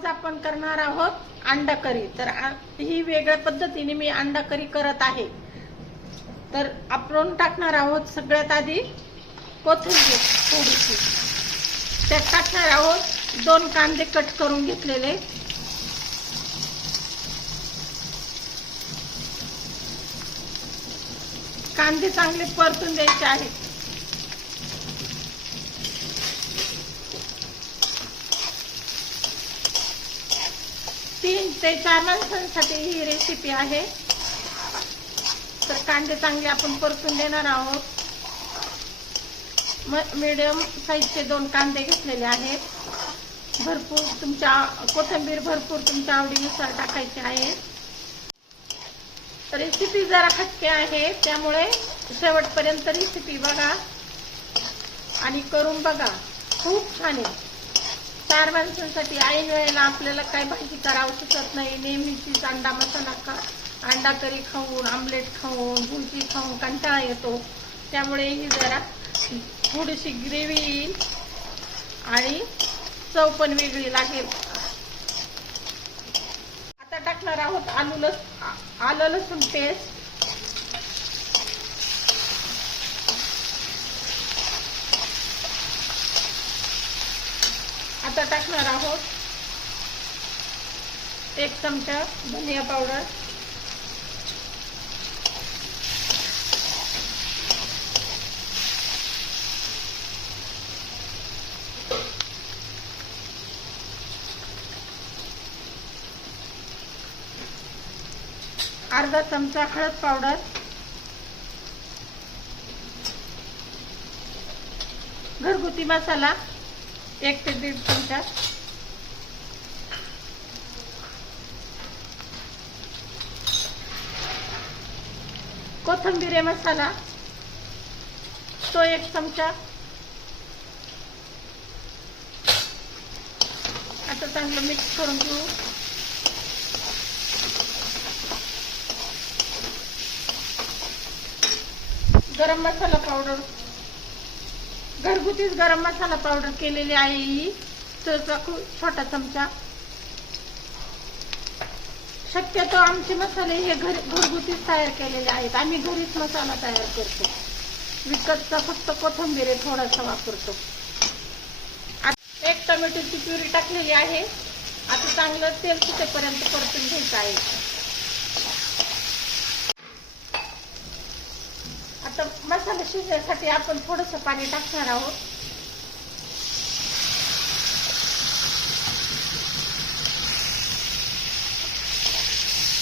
आज आपण करणार आहोत अंडा करी। तर ही वेगळ्या पद्धतीने मी अंडा करी करत आहे। तर आपण टाकणार आहोत सगळ्यात आधी कोथिंबीर थोडीशी, त्यात टाकणार आहोत 2 कांदे कट करून घेतलेले, कांदे चांगले परतून द्यायचे आहेत। 3 ते 4 माणसांसाठी ही रेसिपी आहे। तर कांदे चांगले आपण परतून देणार आहोत। मीडियम साईजचे 2 कांदे घेतलेले आहेत। भरपूर तुमच्या कोथिंबीर भरपूर तुमच्या आवडीनुसार टाकायची आहे। रेसिपी जरा हटके आहे, त्यामुळे शेवटपर्यंत रेसिपी बघा आणि करून बघा, खूप छान आहे। 4 माणसांसाठी ऐन वेळेला आपल्याला काय भाजी करावं सुचत नाही। नेहमीचीच अंडा मसाला अंडा करी खाऊन, आमलेट खाऊन, भुर्जी खाऊन कंटाळा येतो, त्यामुळे ही जरा थोडीशी ग्रेव्ही येईल आणि चव पण वेगळी लागेल। आता टाकणार आहोत आलं लसूण पेस्ट, आता टाकणार आहोत 1 चमचा धनिया पावडर, अर्धा चमचा हळद पावडर, घरगुती मसाला 1 ते 1.5 चमचा, कोथिंबीर मसाला तो 1 चमचा। आता चांगलं मिक्स करून घेऊ। गरम मसाला पावडर, घरगुतीच गरम मसाला पावडर केलेली आहे ही, त्याचा छोटा चमचा। शक्यतो आमचे मसाले हे घरगुतीच तयार केलेले आहेत, आम्ही घरीच मसाला तयार करतो, विकतचा फक्त कोथिंबीर थोडासा वापरतो। 1 टोमॅटोची प्युरी टाकलेली आहे। आता चांगलं तेल सुटेपर्यंत परतून घ्यायचं आहे। आता मसाला शिजण्यासाठी आपण थोडंसं पाणी टाकणार आहोत।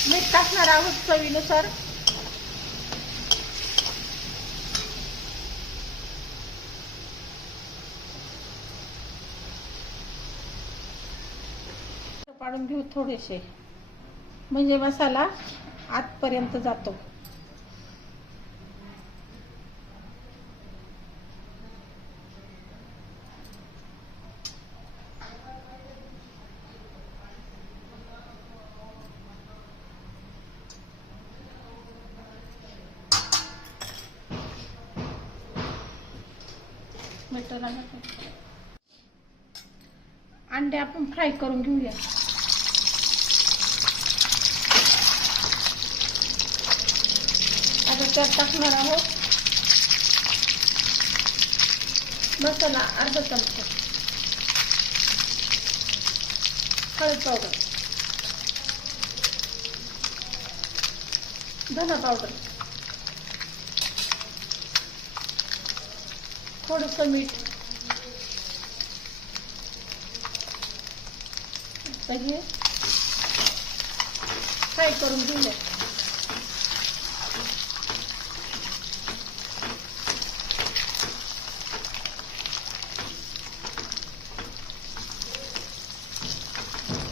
मीठ टाकणार आहोत चवीनुसार। पाडून घेऊ थोडेसे, म्हणजे मसाला आतपर्यंत जातो। अंडे आपण फ्राय करून घेऊया। आता त्यात टाकणार आहोत मसाला अर्धा चमचा, हळद पावडर, धना पावडर, थोडंसं मीठ, हे फ्राय करून घेऊया।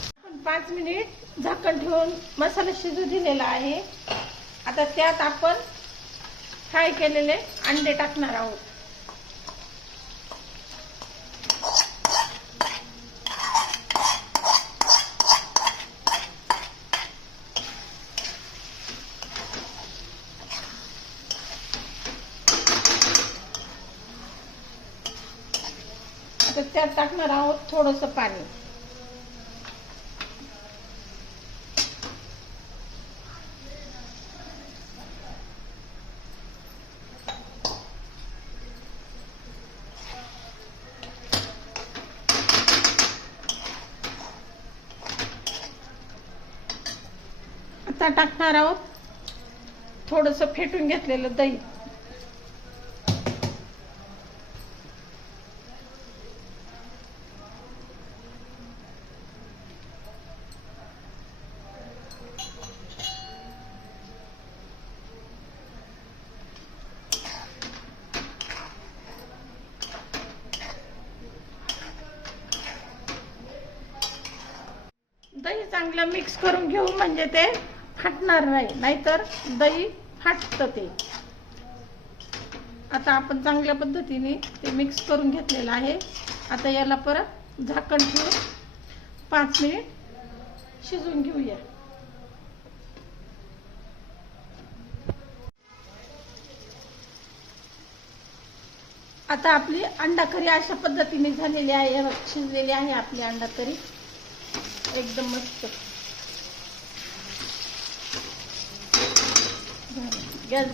आपण 5 मिनिट झाकण ठेवून मसाला शिजू दिलेला आहे। आता त्यात आपण फ्राय केलेले अंडे टाकणार आहोत। तर त्यात टाकणार आहोत थोडंसं पाणी। आता टाकणार आहोत थोडंसं फेटून घेतलेलं दही. दही चांगलं मिक्स करून घेऊ म्हणजे ते फाटणार नाही, नाहीतर दही फाटतं ते. आता आपण चांगल्या पद्धतीने ते मिक्स करून घेतलेलं आहे. आता याला परत झाकण ठेवून 5 मिनिट शिजवून घेऊया. आता आपली अंडा करी अशा पद्धतीने झालेली आहे. शिजलेली आहे आपली अंडा करी एकदम मस्त. गॅस